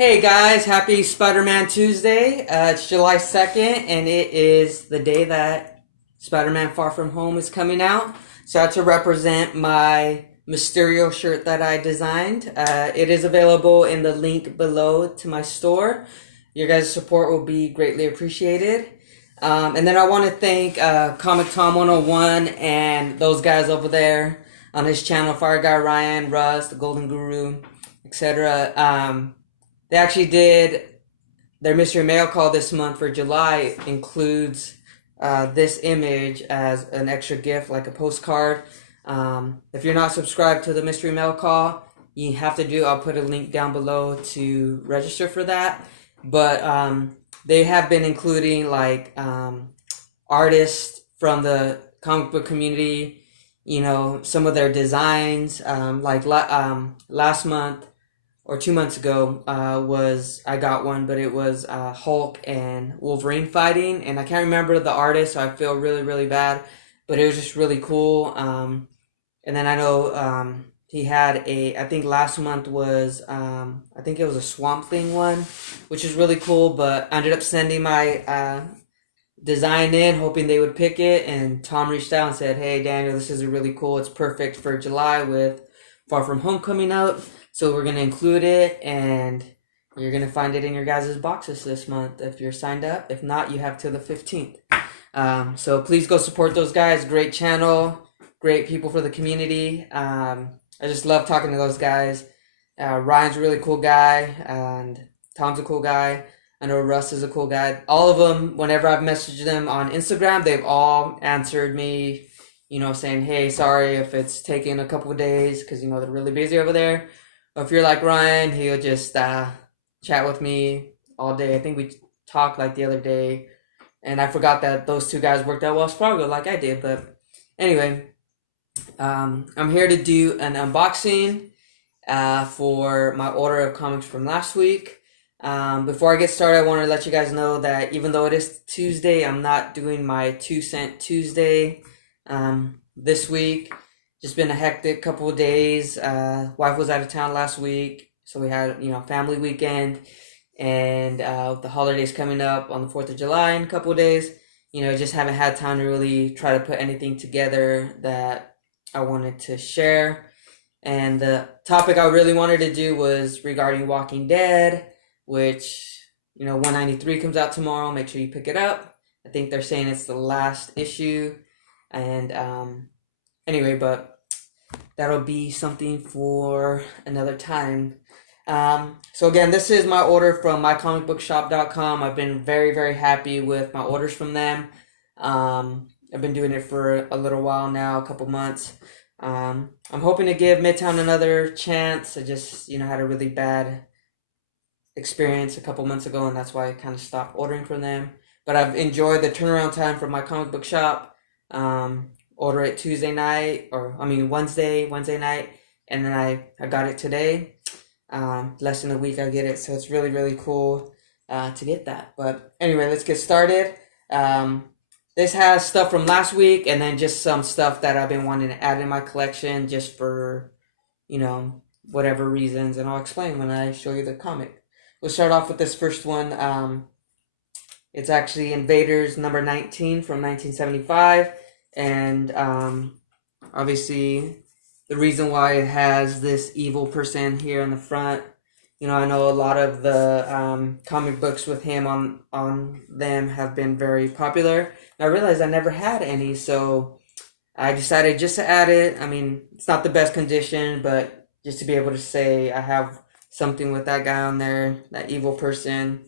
Hey guys, happy Spider-Man Tuesday. It's July 2nd, and it is the day that Spider-Man Far From Home is coming out. So I had to represent my Mysterio shirt that I designed. It is available in the link below to my store. Your guys' support will be greatly appreciated. And then I want to thank Comic Tom 101 and those guys over there on his channel, Fire Guy Ryan, Russ, the Golden Guru, etc. They actually did their mystery mail call this month for July includes this image as an extra gift, like a postcard. If you're not subscribed to the mystery mail call, you have to do. I'll put a link down below to register for that. But they have been including artists from the comic book community. You know, some of their designs. Last month or 2 months ago I got one, but it was Hulk and Wolverine fighting, and I can't remember the artist, so I feel really bad, but it was just really cool. And then I know he had I think last month was I think it was a Swamp Thing one, which is really cool. But I ended up sending my design in, hoping they would pick it, and Tom reached out and said, "Hey Daniel, this is really cool. It's perfect for July with Far From Home coming out. So we're going to include it, and you're going to find it in your guys' boxes this month if you're signed up. If not, you have till the 15th. So please go support those guys. Great channel, great people for the community. I just love talking to those guys. Ryan's a really cool guy, and Tom's a cool guy. I know Russ is a cool guy. All of them, whenever I've messaged them on Instagram, they've all answered me, saying, hey, sorry if it's taking a couple of days because, they're really busy over there. If you're like Ryan, he'll just chat with me all day. I think we talked the other day, and I forgot that those two guys worked at Wells Fargo like I did. But anyway, I'm here to do an unboxing for my order of comics from last week. Before I get started, I want to let you guys know that even though it is Tuesday, I'm not doing my 2-cent Tuesday this week. Just been a hectic couple of days. Wife was out of town last week, so we had, family weekend, and the holidays coming up on the 4th of July in a couple of days. Just haven't had time to really try to put anything together that I wanted to share. And the topic I really wanted to do was regarding Walking Dead, which, 193 comes out tomorrow. Make sure you pick it up. I think they're saying it's the last issue. And anyway, but that'll be something for another time. So again, this is my order from mycomicbookshop.com. I've been very happy with my orders from them. I've been doing it for a little while now, a couple months. I'm hoping to give Midtown another chance. I just, had a really bad experience a couple months ago, and that's why I kind of stopped ordering from them. But I've enjoyed the turnaround time from my comic book shop. Order it Wednesday night, and then I got it today. Less than a week I get it, so it's really cool to get that. But anyway, let's get started. This has stuff from last week, and then just some stuff that I've been wanting to add in my collection just for, whatever reasons, and I'll explain when I show you the comic. We'll start off with this first one. It's actually Invaders number 19 from 1975. And obviously the reason why it has this evil person here in the front, I know a lot of the comic books with him on them have been very popular. And I realized I never had any, so I decided just to add it. I mean, it's not the best condition, but just to be able to say I have something with that guy on there, that evil person,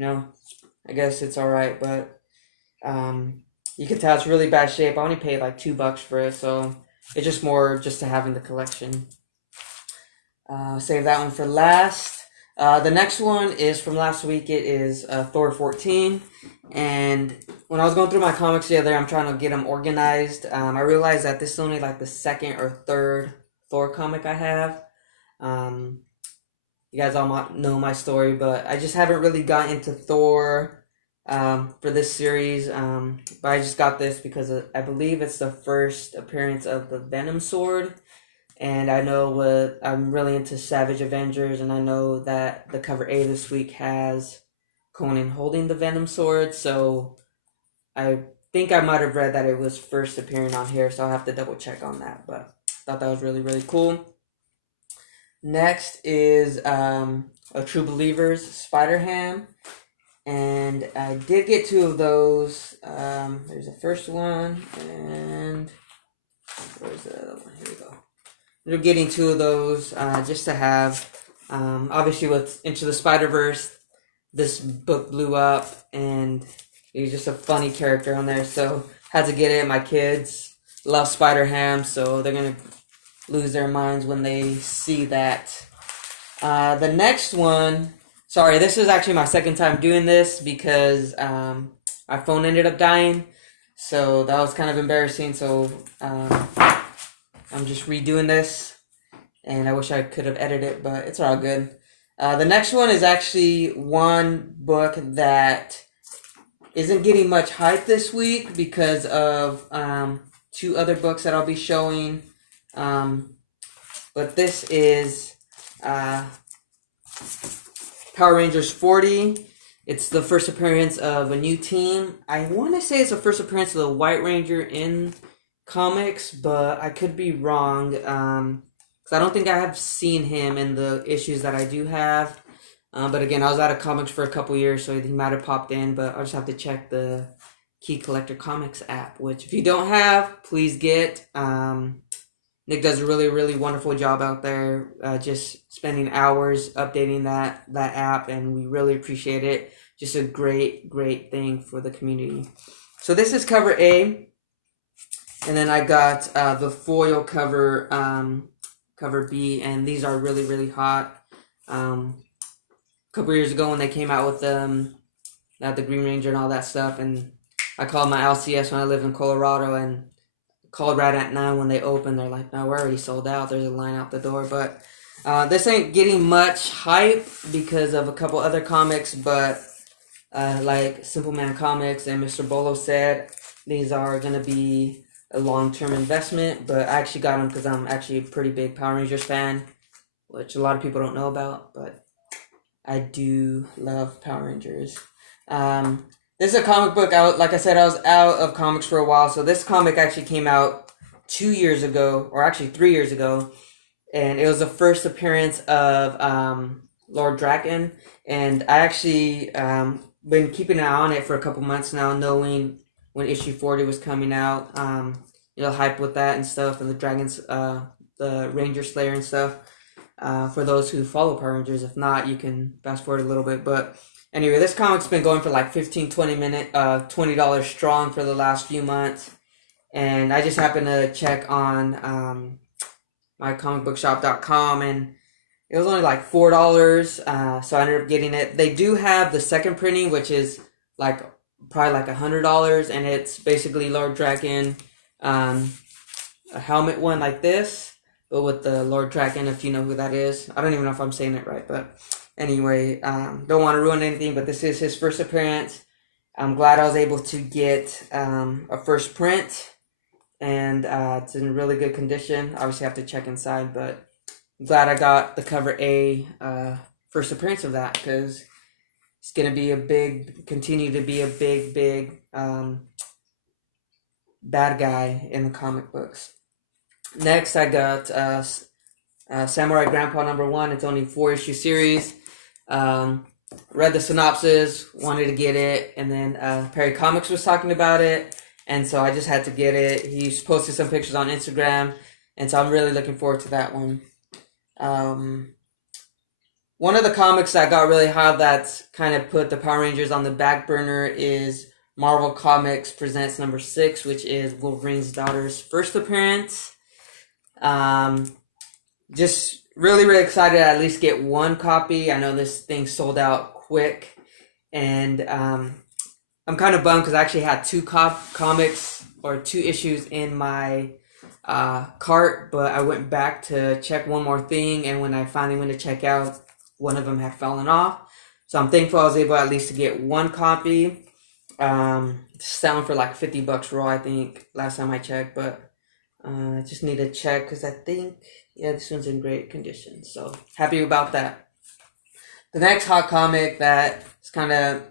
I guess it's alright. But you can tell it's really bad shape. I only paid $2 for it, so it's just more just to have in the collection. Save that one for last. The next one is from last week. It is Thor 14. And when I was going through my comics the other day, I'm trying to get them organized. I realized that this is only the second or third Thor comic I have. You guys all know my story, but I just haven't really gotten into Thor for this series, but I just got this because I believe it's the first appearance of the Venom sword, and I know I'm really into Savage Avengers, and I know that the cover A this week has Conan holding the Venom sword, so I think I might have read that it was first appearing on here, so I'll have to double check on that, but I thought that was really, really cool. Next is a True Believers Spider-Ham, and I did get two of those. There's the first one, and where's the other one? Here we go. We're getting two of those just to have. Obviously, with Into the Spider-Verse, this book blew up, and he's just a funny character on there, so had to get it. My kids love Spider-Ham, so they're going to lose their minds when they see that. The next one, sorry, this is actually my second time doing this because my phone ended up dying, so that was kind of embarrassing, so I'm just redoing this, and I wish I could have edited it, but it's all good. The next one is actually one book that isn't getting much hype this week because of two other books that I'll be showing. But this is Power Rangers 40. It's the first appearance of a new team. I want to say it's the first appearance of the White Ranger in comics, but I could be wrong. Because I don't think I have seen him in the issues that I do have. But again, I was out of comics for a couple years, so he might have popped in, but I'll just have to check the Key Collector Comics app, which if you don't have, please get. Nick does a really, really wonderful job out there, just spending hours updating that app, and we really appreciate it. Just a great, great thing for the community. So this is cover A, and then I got the foil cover, cover B, and these are really, really hot. A couple years ago when they came out with the Green Ranger and all that stuff, and I called my LCS when I live in Colorado, and called right at 9 when they opened. They're like, no, we're already sold out. There's a line out the door. But this ain't getting much hype because of a couple other comics, but like Simple Man Comics and Mr. Bolo said, these are going to be a long-term investment, but I actually got them because I'm actually a pretty big Power Rangers fan, which a lot of people don't know about, but I do love Power Rangers. This is a comic book. Like I said, I was out of comics for a while, so this comic actually came out 2 years ago, or actually 3 years ago, and it was the first appearance of Lord Draken, and I actually been keeping an eye on it for a couple months now, knowing when issue 40 was coming out, hype with that and stuff, and the Dragons, the Ranger Slayer and stuff. For those who follow Power Rangers. If not, you can fast forward a little bit. But anyway, this comic's been going for like 15-20 minutes, $20 strong for the last few months. And I just happened to check on mycomicbookshop.com, and it was only like $4. So I ended up getting it. They do have the second printing, which is like probably like $100, and it's basically Lord Draken, a helmet one like this, but with the Lord Draken, if you know who that is. I don't even know if I'm saying it right, but anyway, don't want to ruin anything, but this is his first appearance. I'm glad I was able to get a first print, and it's in really good condition. Obviously, I have to check inside, but I'm glad I got the cover A first appearance of that, because it's going to be continue to be a big bad guy in the comic books. Next, I got Samurai Grandpa #1. It's only a 4-issue series. Read the synopsis, wanted to get it, and then Perry Comics was talking about it, and so I just had to get it. He's posted some pictures on Instagram, and so I'm really looking forward to that one. One of the comics that got really hot that's kind of put the Power Rangers on the back burner is Marvel Comics Presents #6, which is Wolverine's daughter's first appearance. Just really excited to at least get one copy. I know this thing sold out quick, and I'm kind of bummed because I actually had two comics or 2 issues in my cart, but I went back to check one more thing, and when I finally went to check out, one of them had fallen off. So I'm thankful I was able at least to get one copy. It's selling for like $50 raw, I think, last time I checked, but I just need to check because I think, yeah, this one's in great condition. So happy about that. The next hot comic that is kind of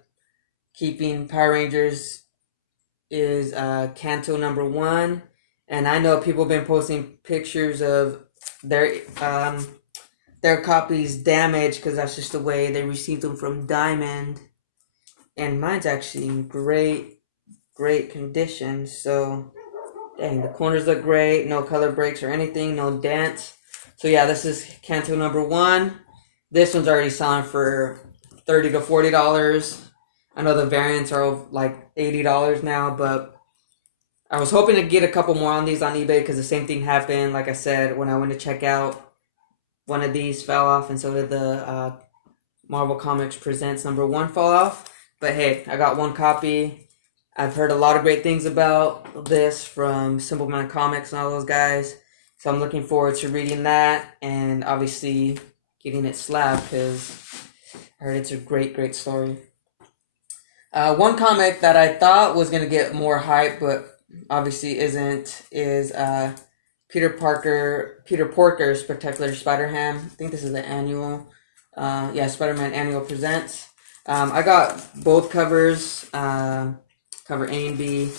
keeping Power Rangers is Kanto #1. And I know people have been posting pictures of their copies damaged because that's just the way they received them from Diamond. And mine's actually in great condition. So, dang, the corners look great. No color breaks or anything. No dents. So yeah, this is Kanto #1. This one's already selling for $30 to $40. I know the variants are like $80 now, but I was hoping to get a couple more on these on eBay because the same thing happened. Like I said, when I went to check out, one of these fell off, and so did the Marvel Comics Presents #1 fall off. But hey, I got one copy. I've heard a lot of great things about this from Simple Man Comics and all those guys. So I'm looking forward to reading that and obviously getting it slabbed because I heard it's a great story. One comic that I thought was going to get more hype, but obviously isn't, is Peter Porker's Spectacular Spider-Ham. I think this is the annual. Spider-Man Annual Presents. I got both covers, cover A and B.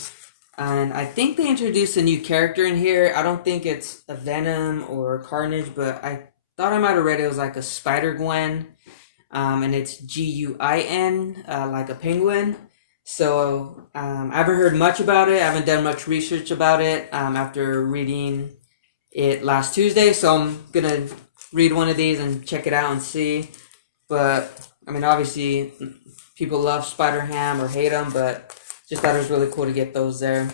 And I think they introduced a new character in here. I don't think it's a Venom or Carnage, but I thought I might have read it was like a Spider-Gwen. And it's Guin, like a penguin. So I haven't heard much about it. I haven't done much research about it after reading it last Tuesday. So I'm going to read one of these and check it out and see. But, I mean, obviously, people love Spider-Ham or hate him, but just thought it was really cool to get those there.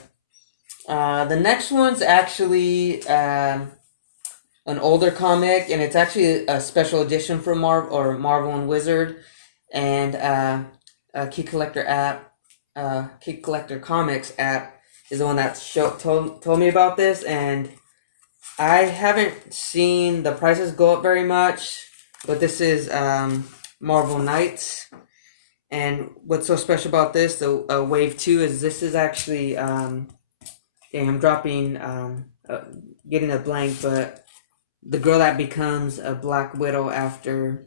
The next one's actually an older comic, and it's actually a special edition from Marvel and Wizard, and a Key Collector Comics app is the one that told me about this, and I haven't seen the prices go up very much, but this is Marvel Knights. And what's so special about this, the Wave 2, is this is actually, I'm dropping, getting a blank, but the girl that becomes a Black Widow after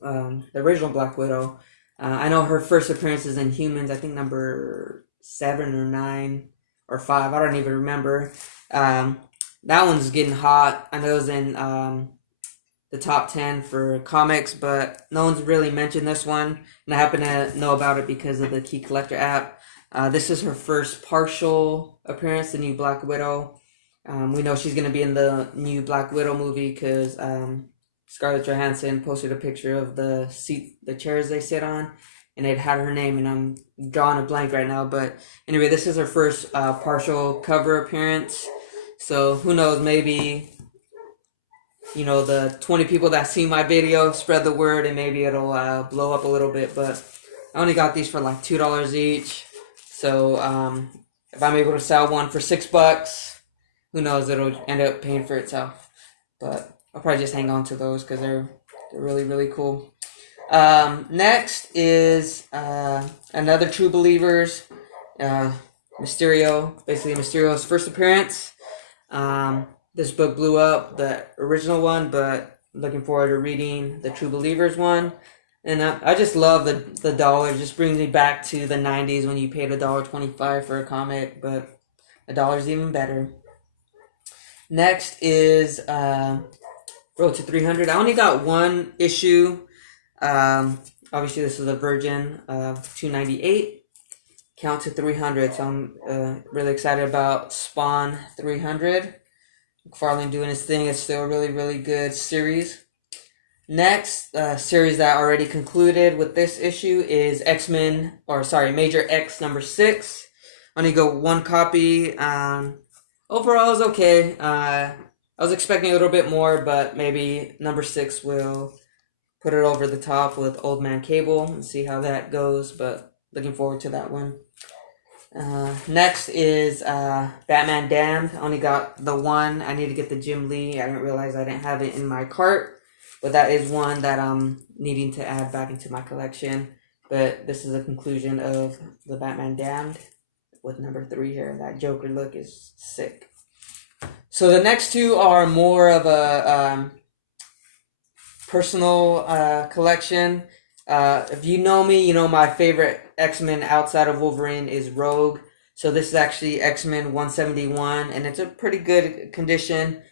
the original Black Widow. I know her first appearance is in Humans, I think number 7 or 9 or 5, I don't even remember. That one's getting hot. I know it was in the top 10 for comics, but no one's really mentioned this one, and I happen to know about it because of the Key Collector app. This is her first partial appearance, the new Black Widow. We know she's going to be in the new Black Widow movie because Scarlett Johansson posted a picture of the chairs they sit on, and it had her name, and I'm drawing a blank right now. But anyway, this is her first partial cover appearance. So who knows, maybe, the 20 people that see my video spread the word, and maybe it'll blow up a little bit. But I only got these for like $2 each. So if I'm able to sell one for $6, who knows, it'll end up paying for itself. But I'll probably just hang on to those because they're really cool. Next is another True Believers, Mysterio. Basically Mysterio's first appearance. This book blew up, the original one, but looking forward to reading the True Believers one. And I just love the dollar. It just brings me back to the 90s when you paid $1.25 for a comic, but $1 even better. Next is Road to 300. I only got one issue. Obviously, this is a Virgin of $2.98. Count to 300. So I'm really excited about Spawn 300. McFarlane doing his thing. It's still a really good series. Next series that already concluded with this issue is Major X #6. Only got one copy. Overall, it was okay. I was expecting a little bit more, but maybe #6 will put it over the top with Old Man Cable and see how that goes, but looking forward to that one. Next is Batman Damned. I only got the one. I need to get the Jim Lee. I didn't realize I didn't have it in my cart, but that is one that I'm needing to add back into my collection. But this is a conclusion of the Batman Damned with #3 here. That Joker look is sick. So the next two are more of a personal collection. If you know me, you know my favorite X-Men outside of Wolverine is Rogue. So this is actually X-Men 171, and it's a pretty good condition.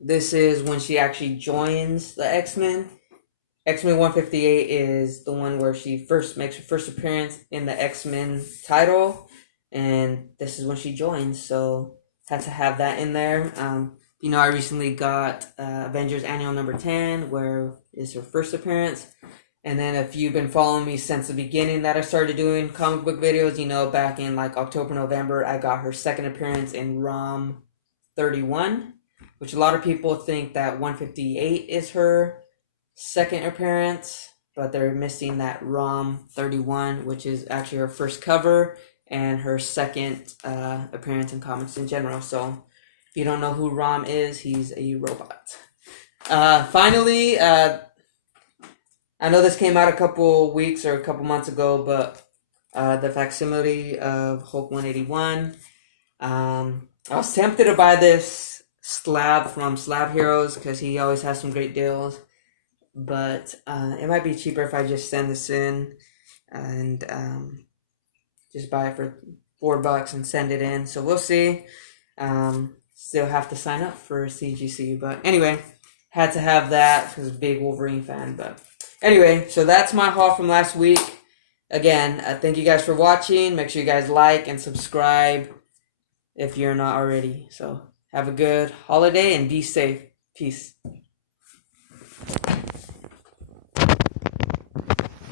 This is when she actually joins the X-Men. X-Men 158 is the one where she first makes her first appearance in the X-Men title, and this is when she joins, so had to have that in there. You know, I recently got Avengers Annual number 10, where is her first appearance. And then if you've been following me since the beginning that I started doing comic book videos, you know, back in like October, November, I got her second appearance in ROM 31, which a lot of people think that 158 is her second appearance, but they're missing that ROM 31, which is actually her first cover and her second appearance in comics in general. So if you don't know who ROM is, he's a robot. Finally, I know this came out a couple weeks or a couple months ago, but the facsimile of Hulk 181. I was tempted to buy this slab from Slab Heroes because he always has some great deals, but it might be cheaper if I just send this in and just buy it for $4 and send it in. So we'll see. Still have to sign up for CGC, but anyway, had to have that because I'm a big Wolverine fan. But anyway, so that's my haul from last week. Again, thank you guys for watching. Make sure you guys like and subscribe if you're not already. So have a good holiday and be safe. Peace.